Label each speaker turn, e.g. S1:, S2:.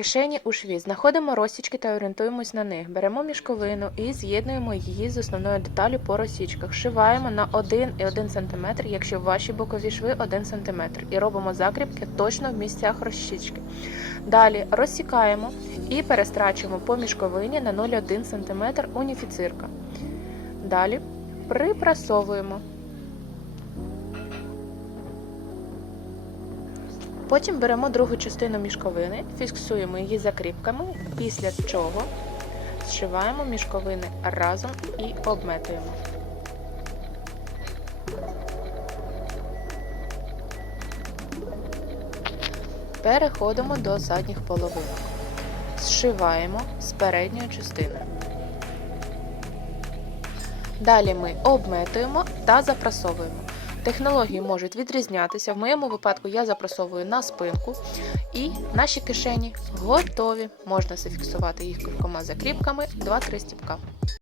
S1: Кишені у шві. Знаходимо розсічки та орієнтуємось на них. Беремо мішковину і з'єднуємо її з основною деталю по розсічках. Шиваємо на 1,1 см, якщо ваші бокові шви 1 см. І робимо закріпки точно в місцях розсічки. Далі розсікаємо і перестрачуємо по мішковині на 0,1 см уніфіцирка. Далі припрасовуємо. Потім беремо другу частину мішковини, фіксуємо її закріпками, після чого зшиваємо мішковини разом і обметуємо. Переходимо до задніх половинок. Зшиваємо з передньої частини. Далі ми обметуємо та запрасовуємо. Технології можуть відрізнятися. В моєму випадку я запрасовую на спинку, і наші кишені готові. Можна зафіксувати їх кількома закріпками 2-3 стіпка.